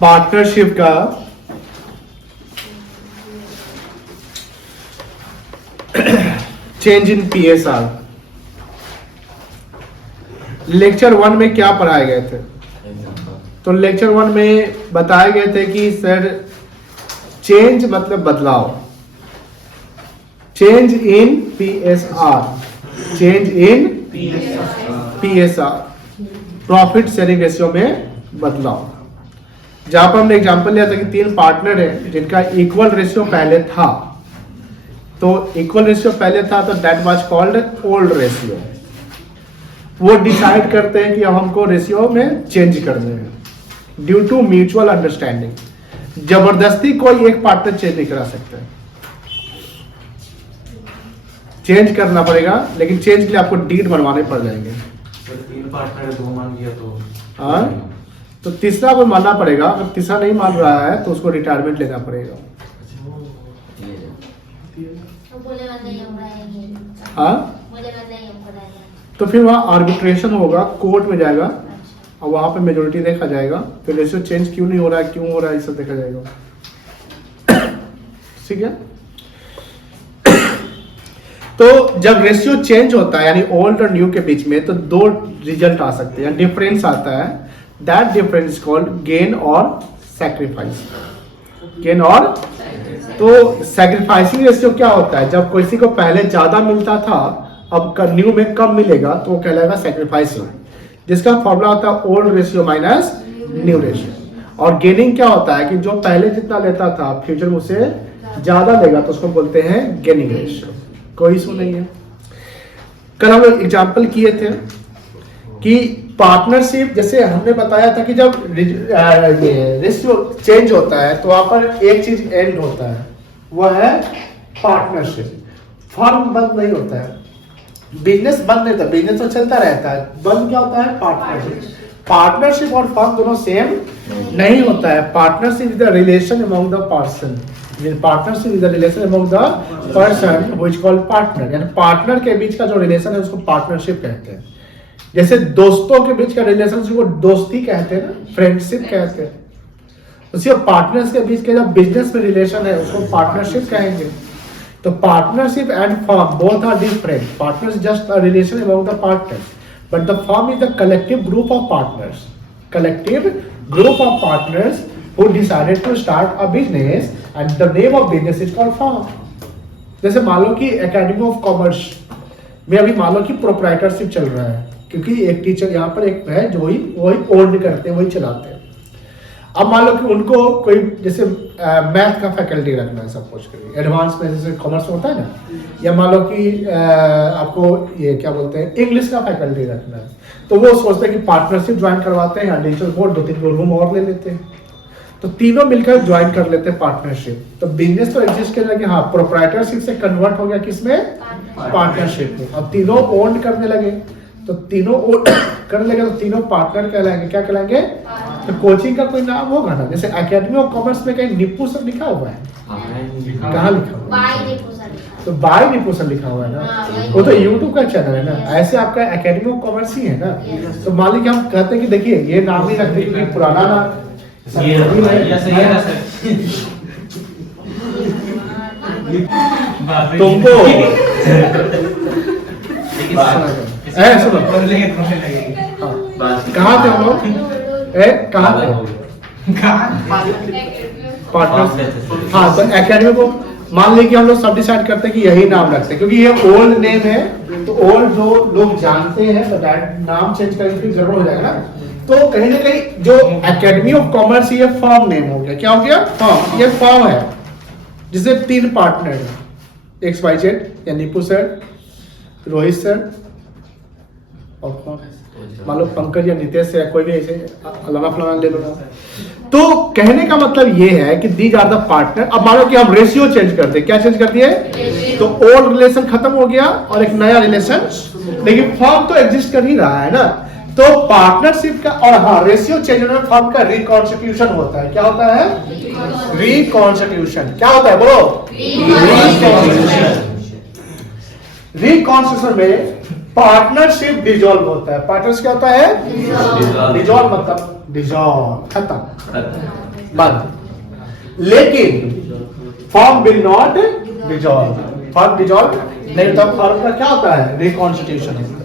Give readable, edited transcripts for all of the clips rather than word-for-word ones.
Partnership का change in PSR. Lecture 1 में क्या पढ़ाए गए थे? तो लेक्चर 1 में बताए गए थे कि सर चेंज मतलब बदलाव, change in PSR, change in PSR, profit sharing ratio में बदलाव। जहां पर हमने एग्जांपल लिया था कि 3 पार्टनर है जिनका इक्वल रेशियो पहले था, तो इक्वल रेशियो पहले था तो that was called old ratio. वो डिसाइड करते हैं कि अब हमको रेशियो में चेंज करने हैं ड्यू टू म्यूचुअल अंडरस्टैंडिंग। जबरदस्ती कोई एक पार्टनर चेंज नहीं करा सकता, चेंज करना पड़ेगा, लेकिन चेंज के लिए आपको डीड बनवाने पड़ जाएंगे। तो 3 पार्टनर 2 मान लिया तो हाँ, तो तीसरा को मानना पड़ेगा। अगर तीसरा नहीं मान रहा है तो उसको रिटायरमेंट लेना पड़ेगा। हाँ, तो फिर वहाँ आर्बिट्रेशन होगा, कोर्ट में जाएगा और वहां पे मेजोरिटी देखा जाएगा, फिर रेशियो चेंज क्यों नहीं हो रहा है, क्यों हो रहा है, ये सब देखा जाएगा। ठीक है। तो जब रेशियो चेंज होता है यानी ओल्ड और न्यू के बीच में, तो 2 रिजल्ट आ सकते हैं, डिफरेंस आता है। That difference is called gain और सैक्रिफाइस। गेन और, तो सैक्रिफाइसिंग रेशियो क्या होता है? जब किसी को पहले ज्यादा मिलता था अब न्यू में कम मिलेगा तो वो कहलाएगा सैक्रिफाइसिंग, जिसका फॉर्मूला होता है old ratio minus new ratio. और गेनिंग क्या होता है कि जो पहले जितना लेता था फ्यूचर में उसे ज्यादा लेगा, तो उसको बोलते हैं गेनिंग रेशियो। कोई इशू नहीं है। कल हम लोग एग्जाम्पल किए थे कि पार्टनरशिप, जैसे हमने बताया था कि जब रेशियो चेंज होता है तो वहां पर एक चीज एंड होता है, वह है पार्टनरशिप। फर्म बंद नहीं होता है, बिजनेस बंद नहीं होता, बिजनेस तो चलता रहता है। बंद क्या होता है? पार्टनरशिप। पार्टनरशिप और फर्म दोनों सेम नहीं होता है। Partnership is the relation among the person, partnership is the relation among the person which called partner. यानी पार्टनर के बीच का जो रिलेशन है उसको पार्टनरशिप कहते हैं। जैसे दोस्तों के बीच का रिलेशनशिप को दोस्ती कहते हैं ना, फ्रेंडशिप कहते हैं। उसी पार्टनर्स के बीच के जब बिजनेस में रिलेशन है उसको पार्टनरशिप कहेंगे। तो partnership and firm both are different. Partners just a relation among the partners, but the firm is the collective group of partners, collective group of partners who decided to start a business and the name of business is called firm। जैसे मान लो कि academy of commerce में अभी मान लो कि proprietorship चल रहा है, क्योंकि एक टीचर यहाँ पर एक है जो वही ओन करते हैं, वही चलाते हैं। अब मान लो कि उनको कोई जैसे मैथ का फैकल्टी रखना है, सपोज करिए एडवांस में जैसे कॉमर्स होता है ना, या मान लो कि आपको ये क्या बोलते हैं इंग्लिश का फैकल्टी रखना है, तो वो सोचते हैं कि पार्टनरशिप ज्वाइन करवाते हैं या डिजिटल बोर्ड 2-3 रूम और ले लेते हैं, तो तीनों मिलकर ज्वाइन कर लेते हैं पार्टनरशिप। तो बिजनेस तो एग्जिस्ट कर लगे, हाँ प्रोप्राइटरशिप से कन्वर्ट हो गया किसमें? पार्टनरशिप में। अब तीनों ओन करने लगे, तो तीनों ओन करने लगे तो तीनों पार्टनर कहलाएंगे। क्या कहलाएंगे? तो कोचिंग का कोई नाम होगा ना, जैसे एकेडमी ऑफ कॉमर्स में कहीं निप्पू सर लिखा हुआ है, कहाँ लिखा हुआ है? तो बाय निप्पू सर लिखा हुआ है ना, वो तो यूट्यूब का चैनल है ना। ऐसे आपका एकेडमी ऑफ कॉमर्स ही है ना। तो मान लीजिए हम कहते हैं कि देखिए ये नाम नहीं रखते क्योंकि पुराना नाम तुमको सुनो कहाँ थे हम लोग? कहाँ थे? पार्टनर्स। हाँ, तो एकेडमी को मान लीजिए कि हम लोग सब डिसाइड करते हैं कि यही नाम रखते हैं, क्योंकि ये ओल्ड नेम है, तो ओल्ड जो लोग जानते हैं तो नाम चेंज करने की जरूरत हो जाएगा ना। तो कहीं ना कहीं जो एकेडमी ऑफ कॉमर्स ये फर्म नेम हो गया। क्या हो गया? फर्म। ये फर्म है जिसे 3 पार्टनर है, XYZ या निप्पू सर, रोहित सर और कौन, मान लो पंकज या नितेश या कोई भी ऐसे अलाना फलाना ले लो ना। तो कहने का मतलब ये है कि दीज आर द पार्टनर। अब मान लो कि हम रेशियो चेंज करते हैं, क्या चेंज कर दिए? तो ओल्ड रिलेशन खत्म हो गया और एक नया रिलेशन, लेकिन फर्म तो एग्जिस्ट कर ही रहा है ना। तो पार्टनरशिप का और हाँ रेशियो चेंज होने में फर्म का रिकॉन्स्टिट्यूशन होता है। क्या होता है? रिकॉन्स्टिट्यूशन। क्या होता है बोलो? रिकॉन्स्टिट्यूशन में पार्टनरशिप डिसॉल्व होता है। पार्टनरशिप क्या होता है? डिसॉल्व मतलब डिसॉल्व, खत्म। मंथ, लेकिन firm will not dissolve. Firm dissolve नहीं होता, फर्म का क्या होता है, रिकॉन्स्टिट्यूशन होता है।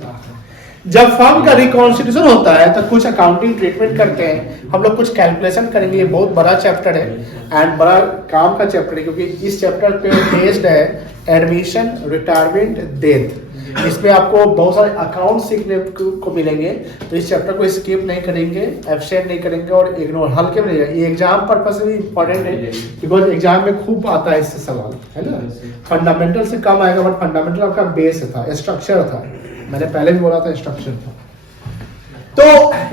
जब फर्म का रिकॉन्स्टिट्यूशन होता है तो कुछ अकाउंटिंग ट्रीटमेंट करते हैं, हम लोग कुछ कैलकुलेशन करेंगे। ये बहुत बड़ा चैप्टर है एंड बड़ा काम का चैप्टर है, क्योंकि इस चैप्टर पे बेस्ड है एडमिशन, रिटायरमेंट, डेथ। इसमें आपको बहुत सारे अकाउंट सीखने को मिलेंगे, तो इस चैप्टर को स्किप नहीं करेंगे, एब्सेंट नहीं करेंगे और इग्नोर हल्के में नहीं। ये एग्जाम पर्पस से भी इंपॉर्टेंट है, बिकॉज एग्जाम में खूब आता है इससे सवाल, है ना। फंडामेंटल से कम आएगा, बट फंडामेंटल आपका बेस था, स्ट्रक्चर था। मैंने पहले भी बोला था स्ट्रक्चर था। तो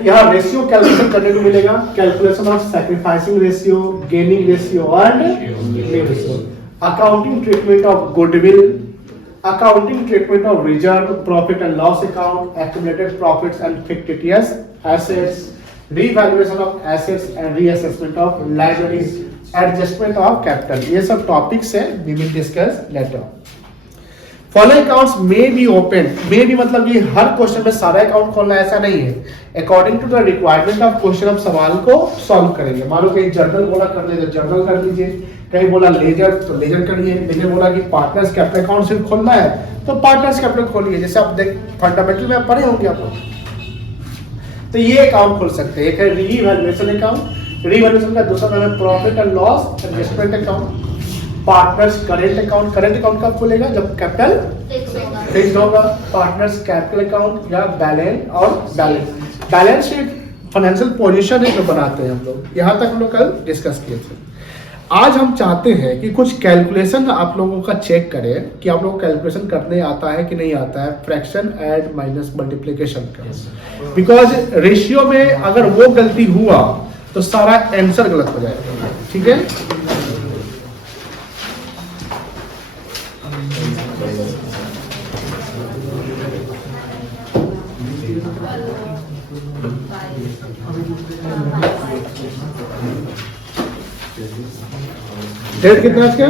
यहाँ रेशियो कैलकुलेशन करने को मिलेगा, calculation of sacrificing ratio, gaining ratio and ratio, accounting treatment of goodwill, accounting treatment of reserve, profit and loss account, accumulated profits and fictitious assets, revaluation of assets and reassessment of liabilities, adjustment of capital। ये सब topics है, we will discuss later। Following accounts may be open, may be मतलब ये हर question में सारा account खोलना ऐसा नहीं है। According to the requirement of question हम सवाल को सॉल्व करेंगे। मान लो कहीं जर्नल बोला करने तो जर्नल कर लीजिए, कहीं बोला लेजर तो लेजर करिए, मैंने बोला कि पार्टनर्स कैपिटल अकाउंट सिर्फ खोलना है तो पार्टनर्स कैपिटल खोलिए, जैसे आप देख फंडामेंटल में आप पढ़े होंगे आप लोग। तो ये अकाउंट खोल सकते हैं। एक है रीवैल्यूएशन अकाउंट, रीवैल्यूएशन का दूसरा नाम है profit and loss adjustment account. Partners current account, current account कब खुलेगा, जब कैपिटल फिक्स होगा। पार्टनर्स कैपिटल अकाउंट या बैलेंस और बैलेंस शीट फाइनेंशियल पोजीशन है जो बनाते हैं हम लोग। यहाँ तक हम लोग कल डिस्कस किए थे। आज हम चाहते हैं कि कुछ कैलकुलेशन आप लोगों का चेक करें कि आप लोगों को कैलकुलेशन करने आता है कि नहीं आता है, फ्रैक्शन, ऐड, माइनस, मल्टीप्लिकेशन का। बिकॉज रेशियो में अगर वो गलती हुआ तो सारा आंसर गलत हो जाएगा, ठीक है। डेट कितना आज का?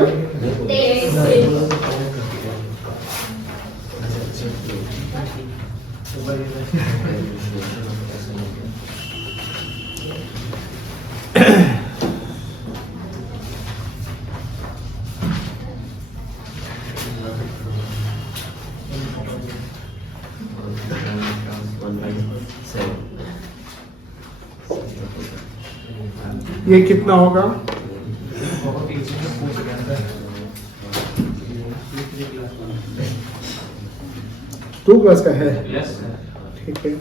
ये कितना होगा? टू क्लास का है, ठीक है।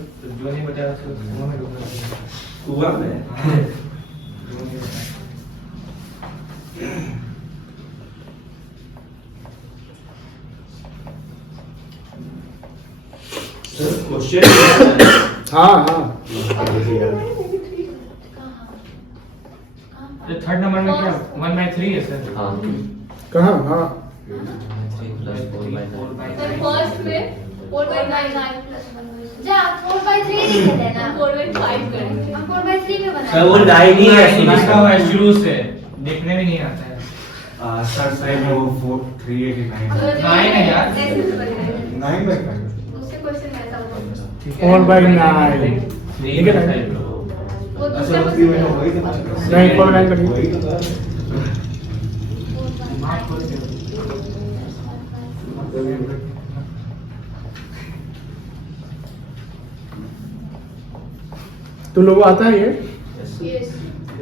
हाँ हाँ, थर्ड नंबर में क्या 1/3 है सर? कहाँ? हाँ फर्स्ट में 4/9 जा 4/3 लिख देना, 4/5 करेंगे हम, 4/3 में बनाएंगे। वो लाइन ही है, लिखा हुआ है शुरू से, देखने में नहीं आता है। सर साइड में वो 389 9 है यार, 9 में उससे क्वेश्चन ऐसा होता है। ठीक 4/9 ठीक है ना? वो दूसरा अच्छा क्वेश्चन में वही तो नहीं, 4/9 करिए। तुम लोगों को आता है ये? यस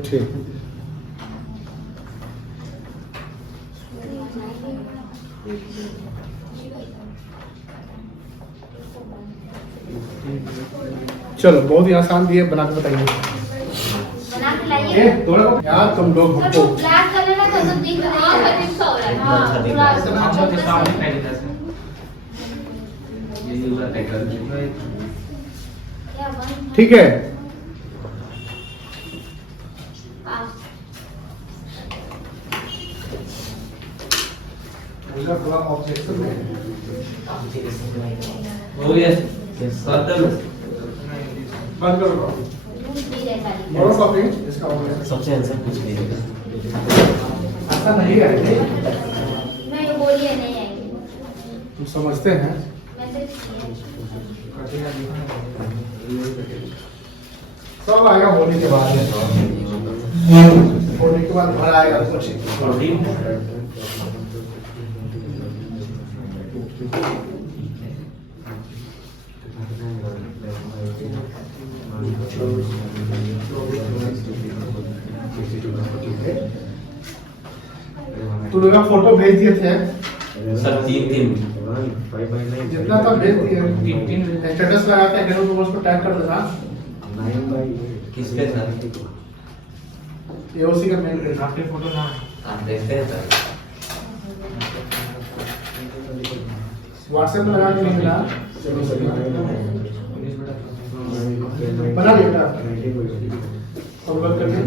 ठीक। चलो, बहुत ही आसान दिए, बना के बताइए। बना के लाइए। यार तुम लोग सर हमको वो ब्लैक कलर ना तो दिख रहा है, अजीब सा हो रहा है। हां पूरा हम तो सामने दिखाई देता है। ये वाला टैकल क्या बन? ठीक है। ओ यस खत्म। बंद करो। और कॉपी इसका हो गया। सबसे आंसर कुछ नहीं होगा। ऐसा नहीं है, मैं ये बोलिए नहीं आएगी। तुम समझते हैं। मैसेज सब आएगा होने के बाद। होने के बाद भर आएगा कुछ। तू लोग फोटो भेज दिए थे सर 3 जितना था भेज दिए। 3 स्टेटस लगा के हेलो तुम उसको टैग कर देना। किस पे सर? ये उसी का मेल भेजना। आपके फोटो ना आप देखते हैं सर? व्हाट्सएप में लगा के नहीं मिला। बना लिया बेटा। फॉरवर्ड करके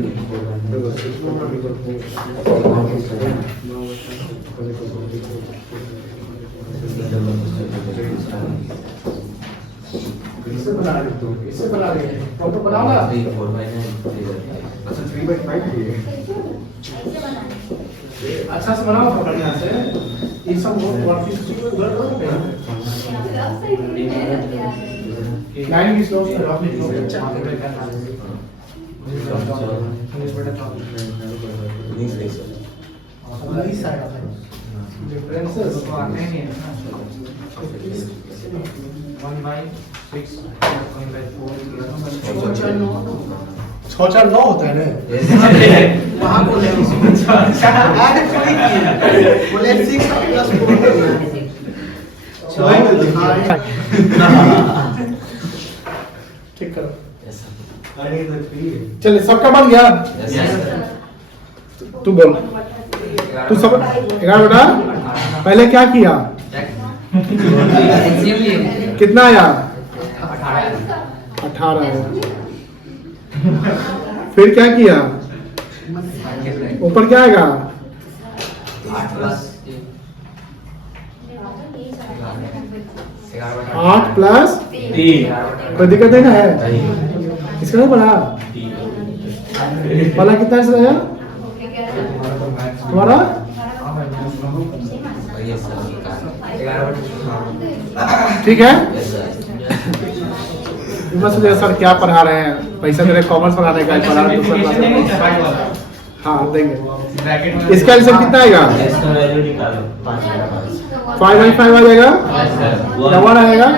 इससे बना रहे हो, इससे बना रहे हैं। फोटो बनाओ ना। 3 4 by 9 अच्छा 3/5 है ये। अच्छा से बनाओ फोटो यहाँ से। ये सब वर्किंग उधर करो पे। लाइन की स्लो से रफ लिखो। अगली साइड आता है। डिफरेंसेस तो आते ही नहीं है ना 1/6 6 4 9 होता है ना। वहाँ बोले बोले 6 प्लस 4 ठीक करो। चलिए सबका बन गया। तू बोल। तू सब 11 बेटा पहले क्या किया? कितना आया? 18 आया। फिर क्या किया? ऊपर क्या आएगा? 8 प्लस 3 कोई दिक्कत है ना है? इसका नहीं पढ़ा? वाला कितना से आया तुम्हारा? यस सर ठीक है। यस सर बस मुझे सर क्या पढ़ा रहे हैं? पैसा मेरे कॉमर्स पढ़ाने का पढ़ा रहे दूसरा क्लास में। हाँ देंगे। ब्रैकेट में इसका एल्सियम कितना आएगा? इसका वैल्यू निकालो 5 5 बाई 5 आ जाएगा। यस सर डबल आएगा।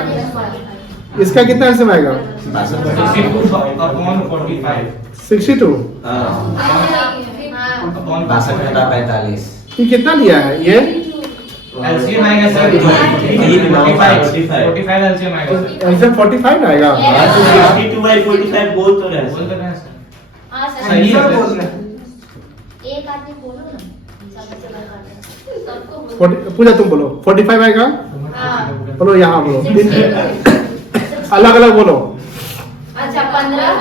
इसका कितना एल्सियम आएगा? 62/45 62। हां upon 62/45 ये कितना लिया है ये? एलसीएम आएगा सर 45 एलसीएम आएगा सर। एल्सियम 45 आएगा। 62/45 बोल तो रहे बोल तो रहे हैं सर। हाँ सर सही है सर। एक आदमी बोलो ना सबसे बता सबको बोलो। पूजा तुम बोलो 45 आएगा। हाँ। बोलो यहाँ बोलो अलग अलग बोलो। अच्छा 15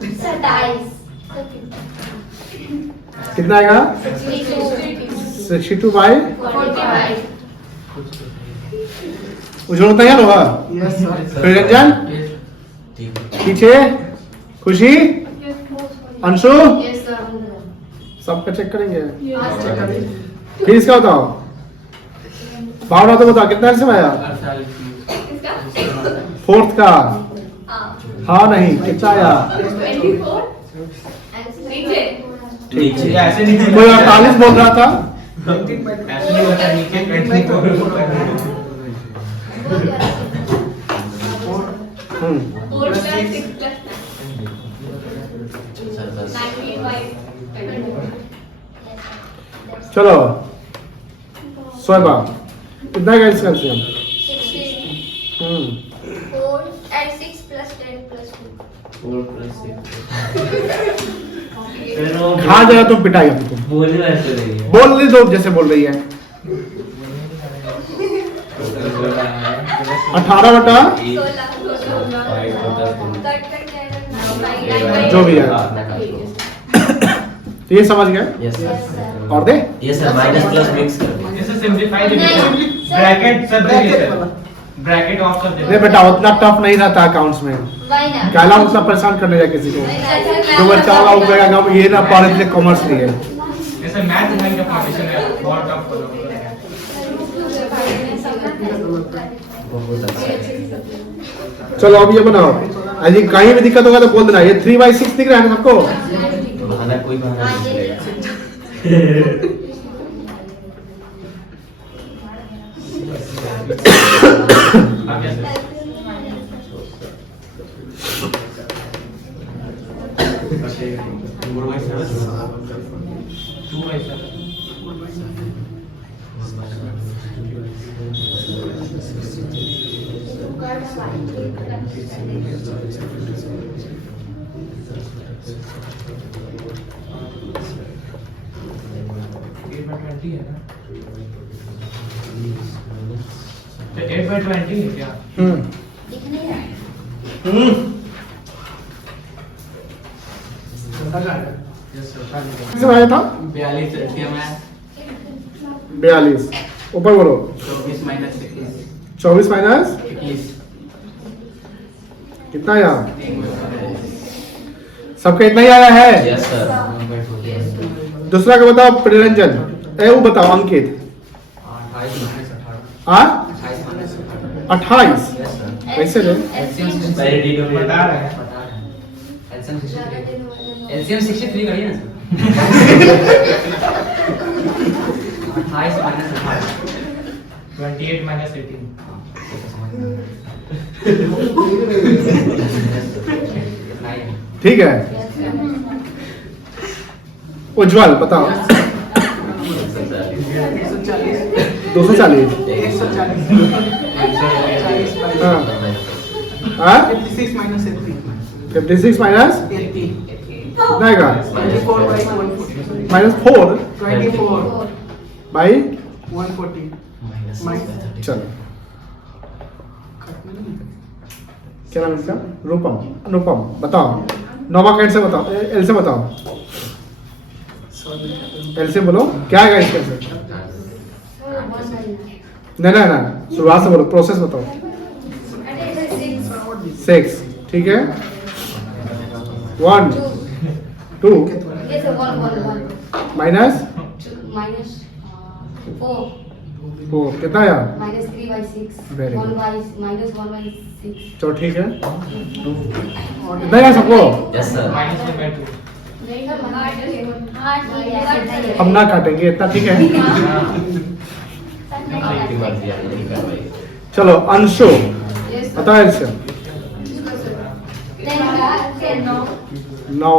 27 कितना आएगा? 62 बाई 45 उज्जवल तैयार होगा? फिर रंजन ठीक पीछे खुशी अंशु यस सर सबका चेक करेंगे। फिर इसका बताओ भावना तो बताओ कितना से आया? फोर्थ का हाँ नहीं कितना आया? 24 ठीक है ऐसे नहीं कोई 48 बोल रहा था। ऐसे नहीं होता नीचे 24 चलो सोएबा कितना का इसका एल्सियम? 4 and 6 plus 10 plus 2 कहाँ जाएगा तुम पिटाई अभी तुम बोल वैसे रही है बोल रही दो जैसे बोल रही है। 18 बटा जो भी है। तो ये समझ गए यस सर और दे ये सर माइनस प्लस मिक्स कर दो जैसे सिंपलीफाई ब्रैकेट सब देखिए सर ब्रैकेट ऑफ कर अरे दे बेटा उतना टफ नहीं रहता अकाउंट्स में। कहला उतना परेशान करने जाए किसी को जो बच्चा वाला उगेगा गाँव में ये ना पढ़े थे कॉमर्स लिए। जैसे मैथ डिजाइन का फाउंडेशन है बहुत टफ हो जाएगा बहुत अच्छा चलो अब ये बनाओ अरे कहीं भी दिक्कत होगा तो बोल देना। ये 3/6 दिख रहा है ना सबको? बहाना कोई बहाना हाँ, नहीं ये चलेगा। आगे सर। 2/7 8/20 है ना? 8/20 है क्या? दिख नहीं रहा है। Yes sir. किससे आया था? 42 रुपया में 42। ऊपर बोलो। 24 माइनस 21 24 माइनस 21 कितना आया? सबका इतना ही आया है। Yes sir. दूसरा का बताओ प्रिरंजन। वो बताओ अंकित। 28 माइनस 18 हाँ 28 माइनस 28। यस सर कैसे रे? पहले डिनोमिनेटर बता रहे हैं। एलसीएम 63 एलसीएम 63 करिए ना सर 28 माइनस 18 28 माइनस 18 ठीक है। उज्जवल बताओ। 240। हाँ हाँ 56 minus 80. 56 माइनस 80. कितना आएगा? 24 by 140. -4 24 बाई 140. चलो क्या नाम है इसका? रूपम। अनुपम बताओ। नोवा कैंड से बताओ। एल से बताओ। एल से बोलो क्या आएगा इसके से? नहीं नहीं नहीं शुरुआत से बोलो। प्रोसेस बताओ। 6 ठीक है। 1 2 माइनस 4 कितना आया? -3/6 Very good. -1/6 चलो ठीक है। कितना आया सबको? Yes sir. -1/2 हम ना काटेंगे इतना ठीक है। आपकी मर्जी है, नहीं करवाइए। चलो अंशु बताओ। एल से 9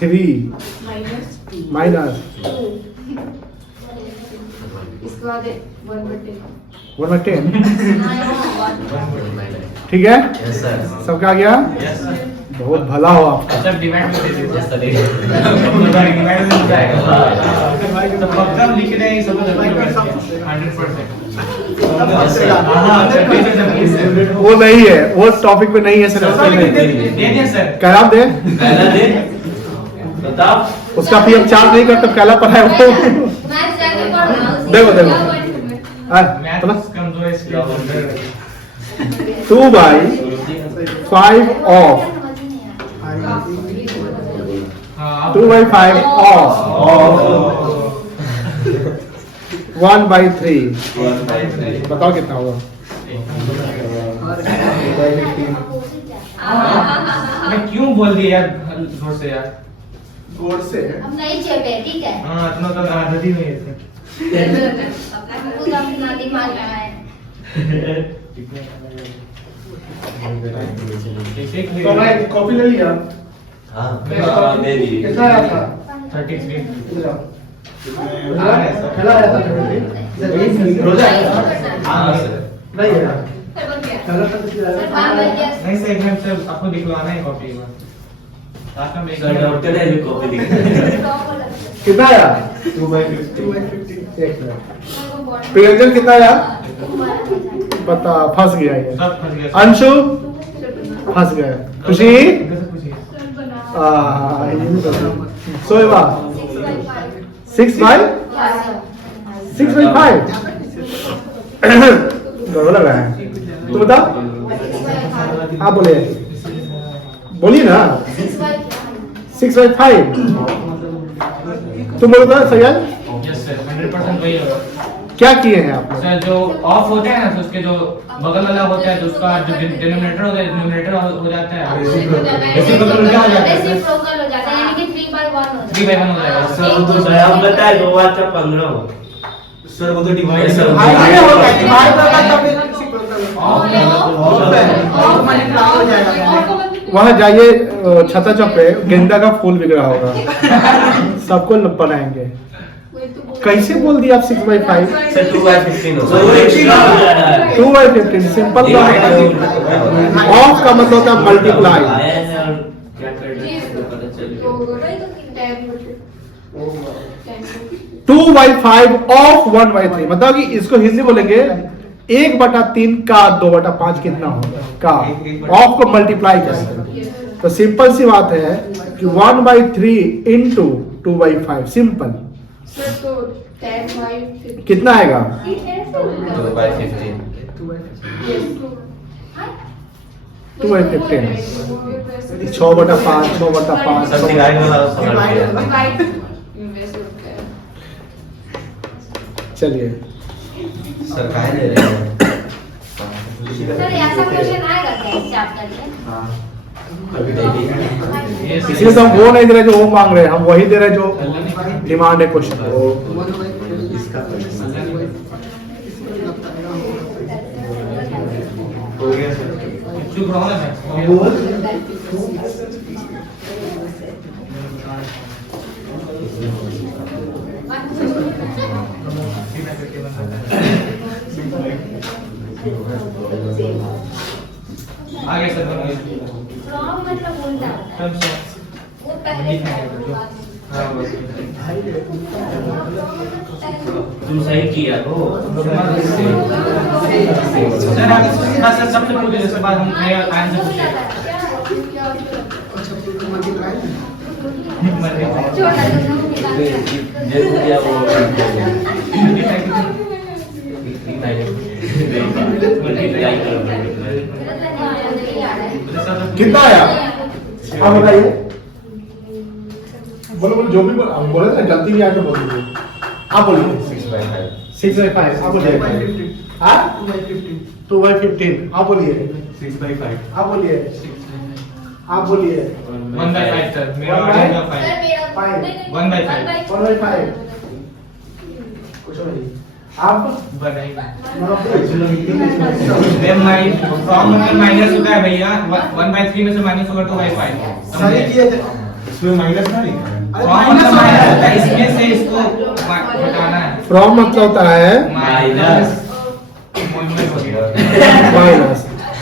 3 माइनस इसके बाद 1/10 1/10 ठीक है। Yes sir. सबका आ गया? Yes sir. बहुत भला हो आपका। सब डिमांड में दे दीजिए। Yes sir. डिमांड में जाएगा। तो पक्का लिख रहे हैं सब 100%। वो नहीं है, वो टॉपिक पे नहीं है सर। दे दिया सर। कैलाब दे। पहला दिन बताओ। उसका फी हम चार्ज नहीं करते। कैलाब पढ़ाए वो। मैथ जाके पढ़ना देखो, देखो। हाँ, मैथ बोलो। कमजोर है इसलिए 2/5 ऑफ हाँ 2/5 ऑफ 1/3 बताओ कितना होगा? मैं क्यों बोल दिया यार जोर से यार। गोड़ से हम नहीं चेपे ठीक है। हाँ इतना तो आदत ही नहीं है हमको तो अपना दिमाग लगाए। तो मैं कॉपी ले लिया। हाँ दे दीजिए। कितना आया था? 33 खेला आया था 33? रोजा आया था? हाँ सर। नहीं है। फिर बन गया। खेला था किसी आया सर था? बात बन गया। नहीं सर एकदम से आपको दिखवाना है कॉपी एक बार। लास्ट में सर डॉक्टर है जो कॉपी लिख कितना आया? 2/50. एक मिनट। प्रियंजन कितना आया? पता फंस गया ये। सब फंस गया। अंशु फंस गया। खुशी इधर से पूछिए। सोएबा 6/5 गड़बड़ लग रहा है। तू बता। आप बोले बोलिए ना। 6/5 तुम बोलो तो सैयद यस सर 100% वही होगा। क्या किए हैं आप लोग? सर जो ऑफ होते हैं ना तो उसके जो बगल वाला होता है तो उसका जो डिनोमिनेटर होता है न्यूमरेटर हो जाता है रेसिप्रोकल क्या हो जाता है रेसिप्रोकल हो जाता है यानी कि 3/1 हो जाता है 3/1 हो जाएगा सर वो तो सर आप बताए 2 बार का 15 हो सर वो तो डिवाइड सर, डिवाइड divide होता है होता है। डिवाइड होगा तब ऑफ मल्टीप्लाई हो जाएगा वहाँ जाइए छता छप पे गेंदा का फूल बिक रहा होगा सबको बनाएंगे। कैसे बोल दिया आप 6/5? सर 2/15 हो सर वो एक्स्ट्रा हो जा रहा है 2/15 सिंपल ऑफ का मतलब होता है मल्टीप्लाई। आया है और क्या कर रहे हैं पता चल गया 2/5 ऑफ 1/3 मतलब कि इसको हिंदी बोलेंगे 1/3 का 2/5 कितना होगा का ऑफ को मल्टीप्लाई करेंगे। तो सिंपल सी बात है कि 1/3 इंटू 2/5 सिंपल सर तो 10/15 कितना आएगा? 2/15 2/15 6/5 6/5 सब डिवाइड वाला समझ गया चलिए सर काहे दे रहे हैं सर ऐसा क्वेश्चन आएगा क्या इस चैप्टर में? अभी देखिए इसलिए तो हम वो नहीं दे रहे जो वो मांग रहे हैं, हम वही दे रहे जो डिमांड है क्वेश्चन। हो गया सर चुप रहो ना सर आगे सर फ्रॉम मतलब उल्टा होता है। वो पहले हाँ बस तुम सही किया हो सर आप हाँ सर सबसे पूछ लीजिए बाद हम नया आंसर पूछेंगे छोटा निकाल जैसे किया वो मल्टीप्लाई कर कितना आया आप बताइए? बोलो बोलो जो भी बोले थे गलती भी आए तो बोल दीजिए। आप बोलिए 6/5 आप बोलिए। हाँ 2/15 आप बोलिए। 6/5 आप बोलिए। आप बोलिए 1/5 सर मेरा One by- आएगा 5 सर मेरा 1/5 1/5 कुछ नहीं आप बनाइए then my from में माइनस होता है भैया 1/3 में से माइनस होगा 2/5 सही किए थे इसमें माइनस ना लिखा है माइनस होता है इसमें से इसको घटाना है फ्रॉम मतलब होता है माइनस माइनस।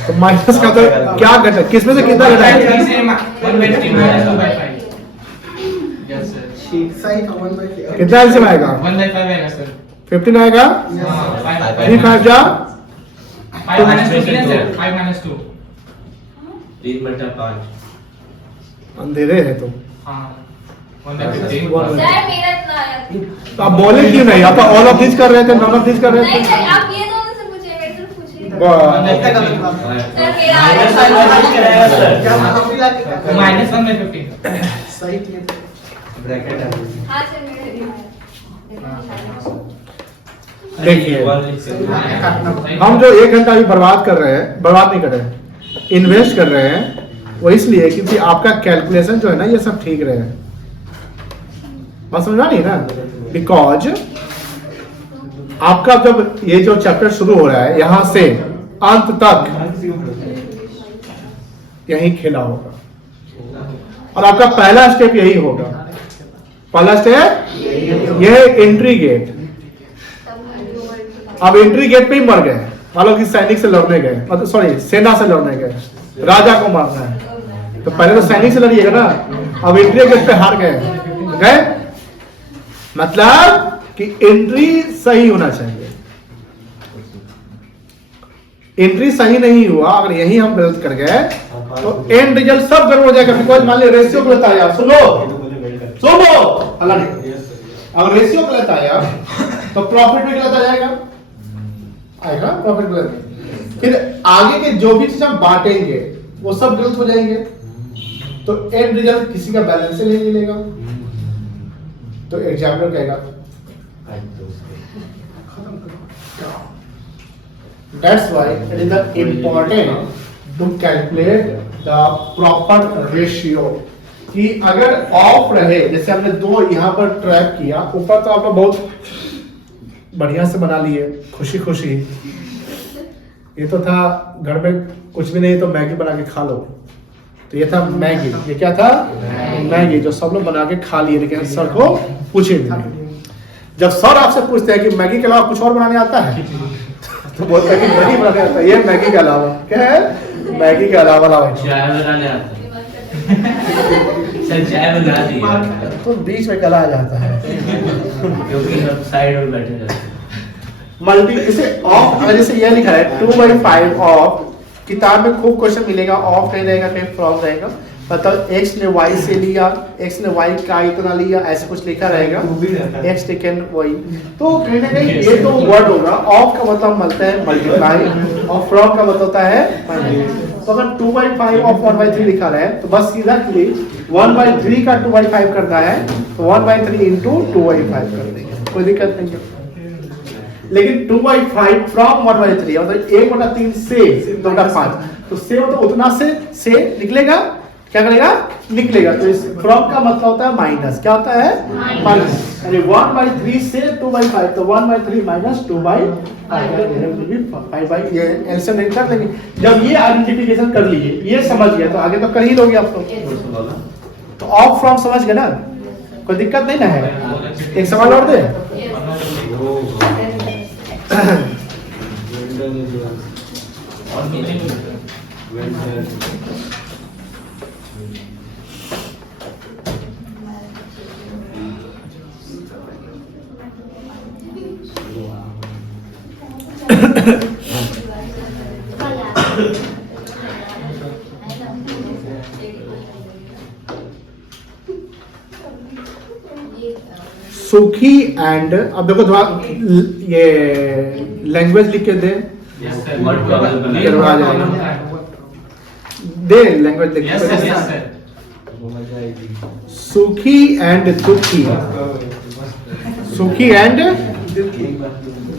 तो माइनस का तो क्या घटा किसमें से कितना घटा है? 1/3 से 1/3 minus 2/5 यस सर सही था 1/5 कितना एलसीएम आएगा? 1/5 आएगा सर 15 आएगा। 3 5 जा 5 minus 2 कितना सर 5 minus 2 3/5 अंधेरे है तो हाँ 1/15 सर मेरा इतना आया तो आप बोले क्यों नहीं? आप ऑल ऑफ दिस कर रहे थे, नॉन ऑफ दिस कर रहे नहीं थे। सर आप ये दोनों से पूछिए मेरे से पूछिए बस। सर मेरा माइनस आया माइनस कराएगा सर minus 1/15 सही किए थे ब्रैकेट है हां सर मेरे देखिए हम जो 1 घंटा अभी बर्बाद कर रहे हैं, बर्बाद नहीं कर रहे हैं, इन्वेस्ट कर रहे हैं वो इसलिए क्योंकि आपका कैलकुलेशन जो है ना ये सब ठीक रहे। बात समझ आ रही है ना? बिकॉज आपका जब ये जो चैप्टर शुरू हो रहा है यहां से अंत तक यही खेला होगा और आपका पहला स्टेप यही होगा। पहला स्टेप ये एंट्री गेट। अब एंट्री गेट पे ही मर गए, मान लो कि सैनिक से लड़ने गए, मतलब सॉरी सेना से लड़ने गए, राजा को मारना है तो पहले तो सैनिक से लड़िएगा ना। अब एंट्री गेट पे हार गए गए मतलब कि एंट्री सही होना चाहिए। एंट्री सही नहीं हुआ, अगर यही हम गलत कर गए तो एंड रिजल्ट सब गड़बड़ हो जाएगा। बिकॉज मान लीजिए रेशियो गलत आया, सुनो अल्लाह ने, अगर रेशियो गलत आया तो प्रॉफिट भी गलत आ जाएगा, आएगा प्रॉफिट गलत। फिर आगे के जो भी चीज हम बांटेंगे वो सब गलत हो जाएंगे तो एंड रिजल्ट किसी का बैलेंस ही नहीं मिलेगा। तो एग्जामिनर कहेगा That's why it is the important to calculate the proper ratio. कि अगर ऑफ रहे, जैसे हमने दो यहाँ पर ट्रैप किया, ऊपर तो आपने बहुत बढ़िया से बना लिए खुशी खुशी, ये तो था घर में कुछ भी नहीं तो मैगी बना के खा लो, तो ये था मैगी, ये क्या था मैगी जो सब लोग बना के खा लिए, लेकिन सर को पूछे भी नहीं। जब सर आपसे पूछते हैं कि मैगी के अलावा कुछ और बनाने आता है तो बोलते हैं कि नहीं बनाने आता, ये मैगी के अलावा क्या है, मैगी के अलावा लाओ चाय बनाने आता है। सर चाय बना दी है। तो बीच में गला आ जाता है। क्योंकि सब साइड में बैठे रहते हैं। मल्टी इसे ऑफ, जैसे ये लिखा है 2/5 ऑफ, किताब में खूब क्वेश्चन मिलेगा, ऑफ कहीं रहेगा कहीं फ्रॉम रहेगा, मतलब x ने y से लिया, x ने y का इतना लिया, ऐसे कुछ लिखा रहेगा, x टेकन y, तो कहीं ना कहीं ये तो वर्ड होगा। ऑफ का मतलब मिलता है मल्टीप्लाई और फ्रॉम का मतलब होता है माइनस। तो अगर 2/5 ऑफ 1/3 लिखा है तो बस सीधा 1/3 का 2/5 करना है तो 1/3 इंटू 2/5 कर देंगे, कोई दिक्कत नहीं है। लेकिन 2/5 फ्रॉम 1/3 मतलब 1/3 से 2/5, तो से मतलब उतना से निकलेगा, क्या करेगा निकलेगा, तो इस फ्रॉम का मतलब होता है माइनस, क्या होता है माइनस, यानी 1/3 से 2/5, तो 1/3 माइनस 2/5, ये एलसीएम नहीं कर लेंगे। जब ये आइडेंटिफिकेशन कर लिए, ये समझ गया, तो आगे तो कर ही लोगे आप लोग। तो ऑफ फ्रॉम समझ गए ना, कोई दिक्कत नहीं ना है। एक सवाल और दे, सुखी एंड, अब देखो थोड़ा ये लैंग्वेज लिख के दे, करवा जाएगा, दे लैंग्वेज लिख के। सुखी एंड दुखी, सुखी एंड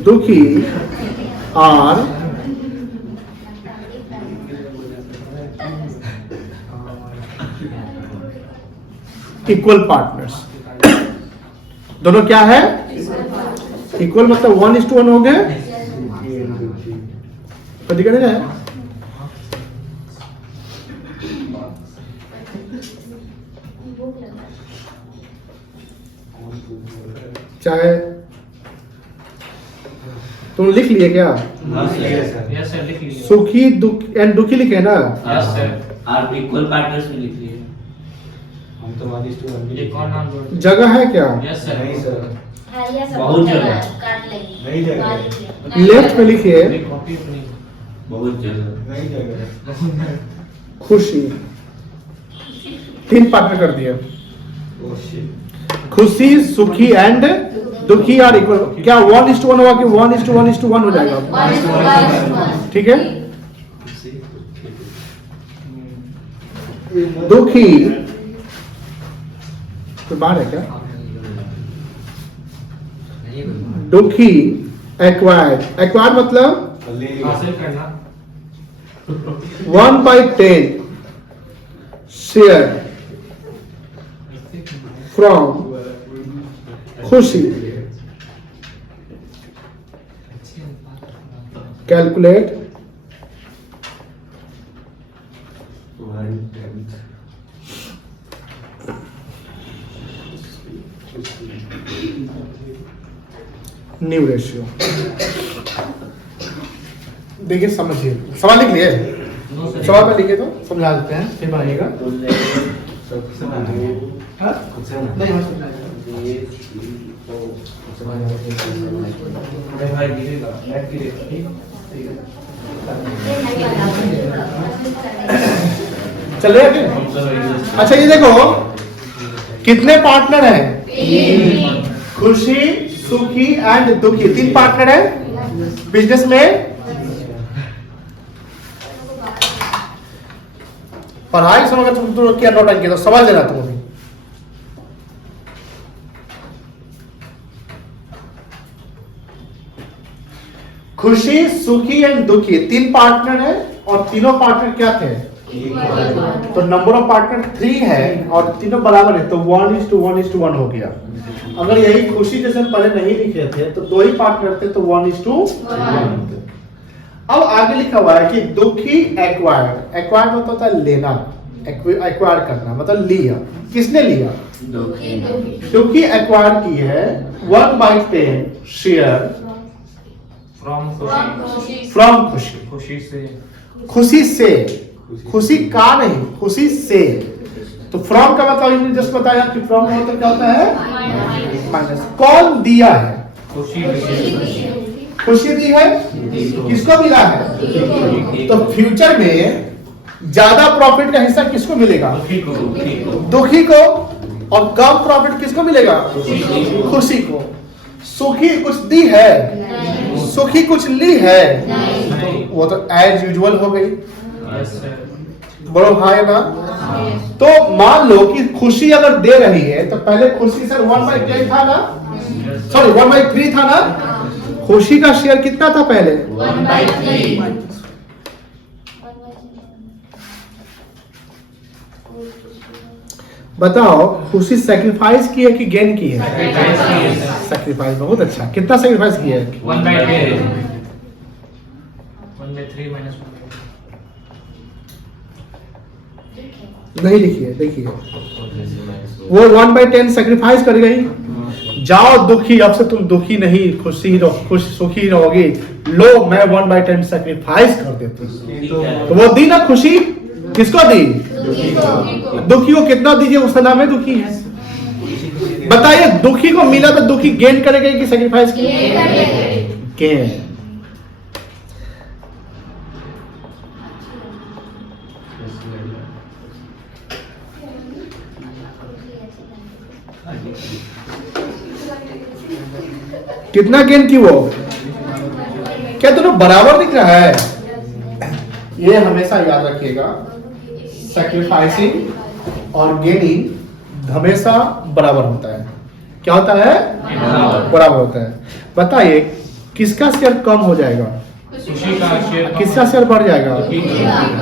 दुखी आर इक्वल पार्टनर्स। दोनों क्या है इक्वल, मतलब 1:1 हो गए, तो दिक्कत नहीं है। चाहे तुम लिख लिए क्या, यस सर लिख लीजिए। सुखी दुखी लिखे ना, यस सर। आप इक्वल पार्टनर्स में लिख लिए। हम तो 1:1 ये कौन नाम बोल, जगह है क्या, यस सर। नहीं सर, बहुत जगह। काट लेंगे, नहीं जगह, लेफ्ट में लिखिए मेरी कॉपी अपनी बहुत जगह। नहीं जगह। खुशी, 3 पार्टनर कर दिया, ओह शिट, खुशी सुखी एंड दुखी आर इक्वल। क्या 1:1 होगा कि 1:1 हो जाएगा, ठीक है। दुखी तो बाहर है क्या, दुखी एक्वायर्ड, एक्वायर्ड मतलब हासिल करना। 1/10 शेयर फ्रॉम खुशी, कैलकुलेट न्यू रेशियो। देखिए समझिए, सवाल लिख लिए, सवाल पे लिखे तो समझा देते हैं, फिर बनाइएगा। हाँ? नहीं हाँ, चलिए आगे। अच्छा ये देखो कितने पार्टनर हैं, खुशी सुखी एंड दुखी, 3 पार्टनर है बिजनेस में। पढ़ाई समय तुम क्या नोट किया, तो सवाल देना तुम अभी। खुशी, सुखी एंड दुखी, 3 पार्टनर है और तीनों पार्टनर क्या थे? तो नंबर ऑफ पार्टनर 3 है और तीनों बराबर है, तो 1:1:1 हो गया। अगर यही खुशी जैसे पहले नहीं लिखे थे तो 2 ही पार्टनर थे, तो 1:1। अब आगे लिखा हुआ है कि दुखी एक्वायर्ड। एक्वायर्ड मतलब होता है लेना, एक्वायर करना, मतलब लिया। किसने लिया? दुखी एक्वायर की है 1/10 शेयर फ्रॉम खुशी, फ्रॉम खुशी। खुशी से, खुशी से, खुशी का नहीं, खुशी से। तो फ्रॉम का मतलब इन्होंने जस्ट बताया कि फ्रॉम का मतलब क्या होता है? माइनस। कौन दिया है? खुशी, खुशी दी है, किसको मिला है? तो फ्यूचर में ज्यादा प्रॉफिट का हिस्सा किसको मिलेगा? दुखी को। और कम प्रॉफिट किसको मिलेगा? खुशी को। सुखी कुछ दी है, सुखी कुछ ली है, वो तो एज यूजुअल हो गई। बड़ो भाई ना। तो मान लो कि खुशी अगर दे रही है तो पहले खुशी सर 1/10 था ना, सॉरी 1/3 था ना। खुशी का शेयर कितना था पहले? 1/3। बताओ खुशी सैक्रिफाइस की है कि गेन की है? सैक्रिफाइस। बहुत अच्छा। कितना सैक्रिफाइस किया है? 1/10। 1/3 -1/3। नहीं लिखिए, देखिए वो 1/10 सैक्रिफाइस कर गई। जाओ दुखी, अब से तुम दुखी नहीं, खुशी रहो, खुश सुखी रहोगी। लो मैं 1/10 सैक्रिफाइस कर देती। तो वो दी ना खुशी, किसको दी? दुखी को। कितना दीजिए? उसका नाम है दुखी है। बताइए दुखी को मिला तो दुखी गेन करेगा कि सैक्रिफाइस की? गेन। कितना गेन की वो? क्या दोनों बराबर दिख रहा है? ये हमेशा याद रखिएगा, सैक्रिफाइसिंग और गेनिंग हमेशा बराबर होता है। क्या होता है? बराबर होता है। बताइए किसका शेयर कम हो जाएगा? खुशी का शेयर, किसका शेयर बढ़ जाएगा?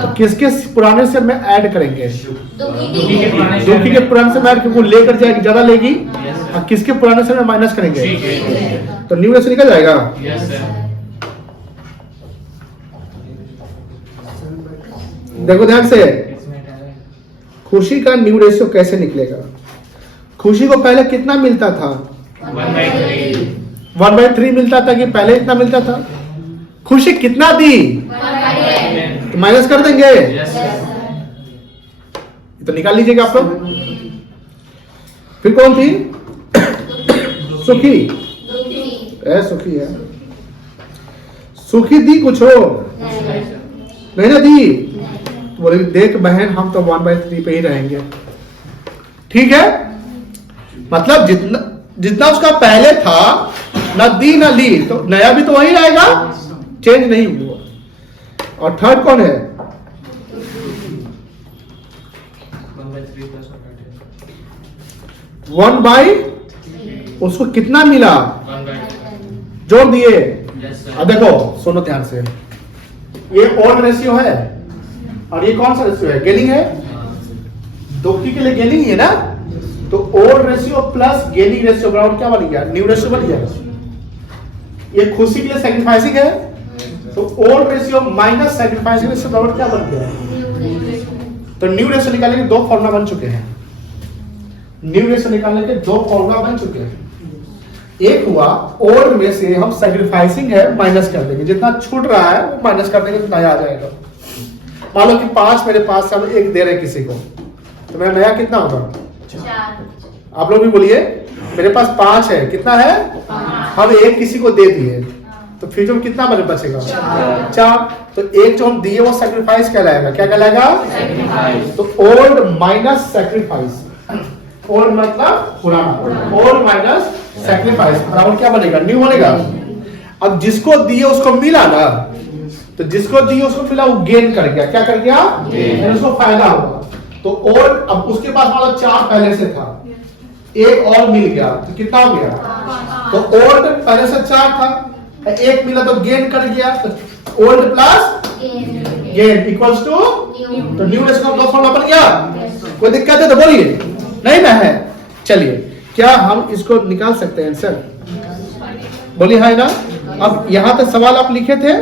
तो किसके पुराने शेयर में ऐड करेंगे? दुखी के पुराने शेयर में ऐड करके लेकर जाएगी, ज्यादा लेगी। और किसके पुराने शेयर में माइनस करेंगे? तो न्यू रेशियो निकल जाएगा। Yes sir. देखो ध्यान से, खुशी का न्यू रेशियो कैसे निकलेगा? खुशी को पहले कितना मिलता था? 1/3। 1/3 मिलता था कि पहले इतना मिलता था? खुशी कितना दी? तो माइनस कर देंगे। यस तो निकाल लीजिएगा आप लोग। फिर कौन थी? सुखी। सुखी है। सुखी दी कुछ हो? नहीं ना दी। बोले देख बहन हम तो 1/3 पे ही रहेंगे। ठीक है, मतलब जितना जितना उसका पहले था ना दी ना ली, तो नया भी तो वही आएगा, चेंज नहीं हुआ। और थर्ड कौन है? 1/, उसको कितना मिला? 1/3। जोड़ दिए। Yes sir. अब देखो सुनो ध्यान से, ये ओड रेशियो है और ये कौन सा रेशियो है? गेनिंग है। दुखी के लिए गेनिंग है ना, तो old ratio plus gaining ratio बराबर क्या बन गया? न्यू रेशियो बन गया। ये खुशी के लिए सैक्रिफाइसिंग है, तो old ratio minus sacrificing ratio बराबर क्या बन गया? तो न्यू रेशियो निकालने के 2 फॉर्मूला बन चुके हैं। न्यू रेशियो निकालने के 2 फॉर्मूला बन चुके हैं। एक हुआ ओल्ड में से हम सैक्रिफाइसिंग है माइनस कर देंगे, जितना छूट रहा है वो माइनस कर देंगे तो नया आ जाएगा। मान लो कि 5 मेरे पास हम 1 दे रहे किसी को, तो मेरा नया कितना होगा? 4। आप लोग भी बोलिए, मेरे पास 5 है, कितना है? हम 1 किसी को दे दिए, तो फ्यूचर में कितना बचेगा? 4। तो 1 जो हम दिए वो सैक्रिफाइस कहलाएगा। क्या कहलाएगा? तो ओल्ड माइनस सैक्रिफाइस। ओल्ड मतलब पुराना, ओल्ड माइनस सैक्रिफाइस बराबर क्या बनेगा? न्यू बनेगा। अब जिसको दिए उसको मिला ना, तो जिसको दिए उसको मिला वो गेन कर गया। क्या कर गया? गेन। उसको फायदा हुआ। तो ओल्ड, अब उसके पास वाला 4 पहले से था, 1 और मिल गया तो कितना हो गया? तो ओल्ड पहले से 4 था, एक मिला तो गेन कर गया, तो old plus gain equals to, तो न्यू रेशियो का फॉर्मूला बन गया। कोई दिक्कत है तो बोलिए, नहीं ना है। चलिए, क्या हम इसको निकाल सकते हैं आंसर? बोलिए हाँ ना। अब यहाँ तक सवाल आप लिखे थे,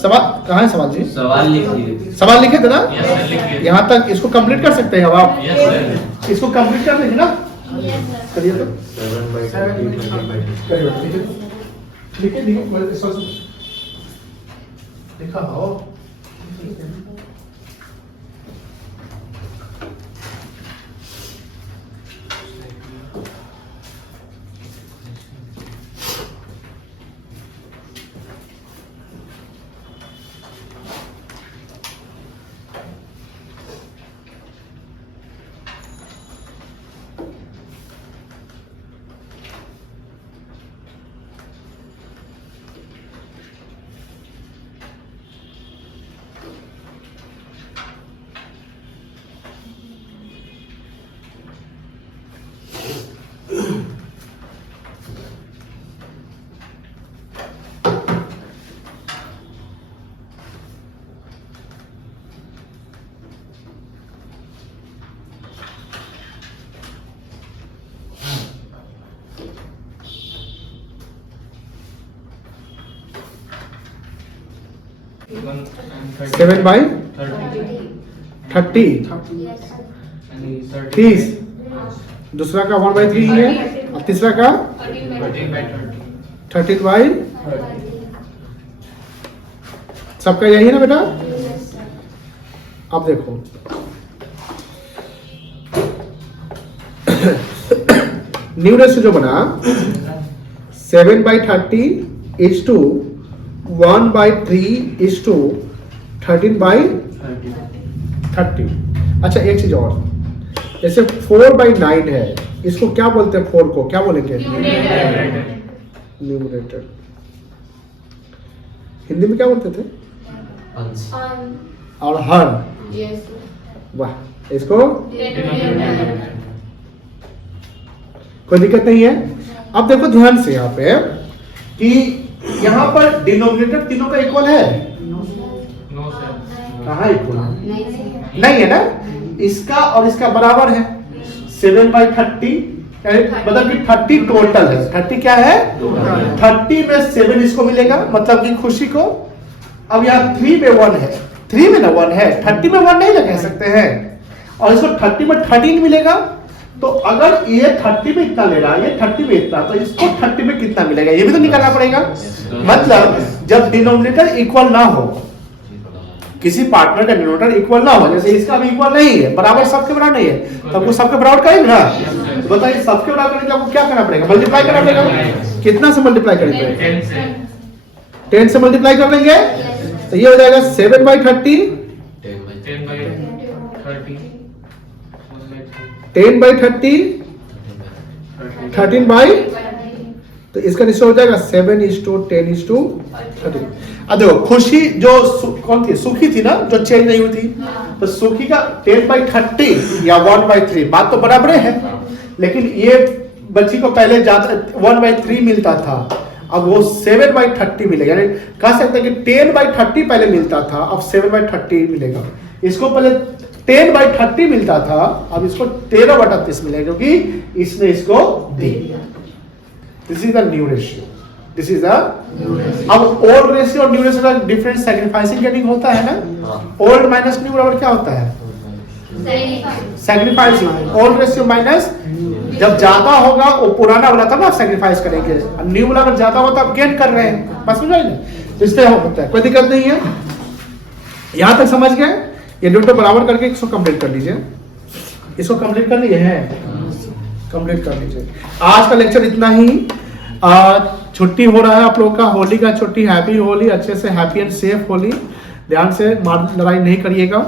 सवाल कहाँ है सवाल जी? सवाल लिख लीजिए। सवाल लिखे थे ना? यस सर, लिखिए। यहाँ तक इसको कंप्लीट कर सकते हैं अब आप? Yes sir. इसको कंप्लीट कर देंगे ना? करिए तो 7/30 करिए, लिखिए लिखिए लिखा हो। सेवन बाई 30, 30, दूसरा का 1/3 है, और तीसरा का 13/30। सबका यही है ना बेटा? अब देखो न्यू रेशियो जो बना 7/30 इज टू 1/3 इज टू 13/30। अच्छा एक चीज और, जैसे 4/9 है, इसको क्या बोलते हैं? 4 को क्या बोलेंगे? न्यूमरेटर। हिंदी में क्या बोलते थे? और हर। वाह, इसको कोई दिक्कत नहीं है। अब देखो ध्यान से यहाँ पे कि यहाँ पर डिनोमिनेटर तीनों का इक्वल है? No sir. कहाँ इक्वल? नहीं है ना। इसका और इसका बराबर है 7/30, मतलब कि 30 टोटल है। 30 क्या है? 30 में 7 इसको मिलेगा, मतलब कि खुशी को। अब यहाँ 3 में 1 है, 3 में ना 1 है, 30 में 1 नहीं लगा सकते हैं, और इसको 30 में 13 मिलेगा। तो अगर ये 30 में इतना ले रहा है, ये 30 में इतना, तो इसको 30 में कितना मिलेगा ये भी तो निकालना पड़ेगा। मतलब जब डिनोमिनेटर इक्वल ना हो, किसी पार्टनर का डिनोमिनेटर इक्वल ना हो, जैसे इसका भी इक्वल नहीं है, बराबर सबके बराबर नहीं है, तो आपको सबके बराबर करेंगे ना। तो बताइए सबके बराबर करने के आपको क्या करना पड़ेगा? मल्टीप्लाई करना पड़ेगा। कितना से मल्टीप्लाई करेंगे? 10 से मल्टीप्लाई कर लेंगे, तो ये हो जाएगा 7/30, 10/30, 13/, तो इसका रेशियो हो जाएगा 7:10:13। अब देखो खुशी जो कौन थी? सुखी थी ना, जो चेंज नहीं हुई थी। तो सुखी का 10/30 या 1/3 बात तो बराबर है, लेकिन ये बच्ची को पहले ज्यादा 1/3 मिलता था, अब वो 7/30 मिलेगा। यानी कह सकते हैं कि 10/30 पहले मिलता था, अब 7/30 मिलेगा। इसको पहले 10/30 मिलता था, अब इसको 13/30 मिलेगा, क्योंकि इसने इसको दी। This is the new ratio, this is the. अब ओल्ड रेशियो और न्यू रेशियो का डिफरेंट सैक्रिफाइसिंग गेटिंग होता है ना। ओल्ड माइनस न्यू बराबर क्या होता है? सैक्रिफाइसिंग। ओल्ड रेशियो माइनस, जब ज्यादा होगा वो पुराना वाला था ना आप सैक्रिफाइस करेंगे, न्यू वाला अगर ज्यादा होता आप गेन कर रहे हैं, बस समझ ना, इससे होता है, कोई दिक्कत नहीं है। यहां तक समझ गए? ये दोनों बराबर करके इसको कंप्लीट कर लीजिए, इसको कंप्लीट कर लीजिए, है कंप्लीट कर लीजिए। आज का लेक्चर इतना ही। छुट्टी हो रहा है आप लोगों का, होली का छुट्टी। हैप्पी होली, अच्छे से हैप्पी एंड सेफ होली। ध्यान से मार लड़ाई नहीं करिएगा,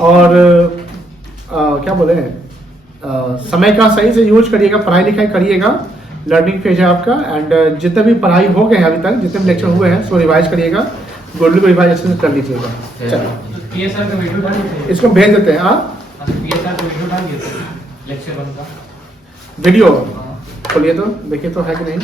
और क्या बोले समय का सही से यूज करिएगा, पढ़ाई लिखाई करिएगा। लर्निंग फेज है आपका, एंड जितने भी पढ़ाई हो गए हैं अभी तक, जितने भी लेक्चर हुए हैं उसको रिवाइज करिएगा, गोल्डली को रिवाइज अच्छे से कर लीजिएगा। चलो पीएसआर का वीडियो डाल दीजिए, इसको भेज देते हैं। पीएसआर का वीडियो डाल दीजिए लेक्चर 1 का वीडियो खोलिए तो देखिए तो है कि नहीं।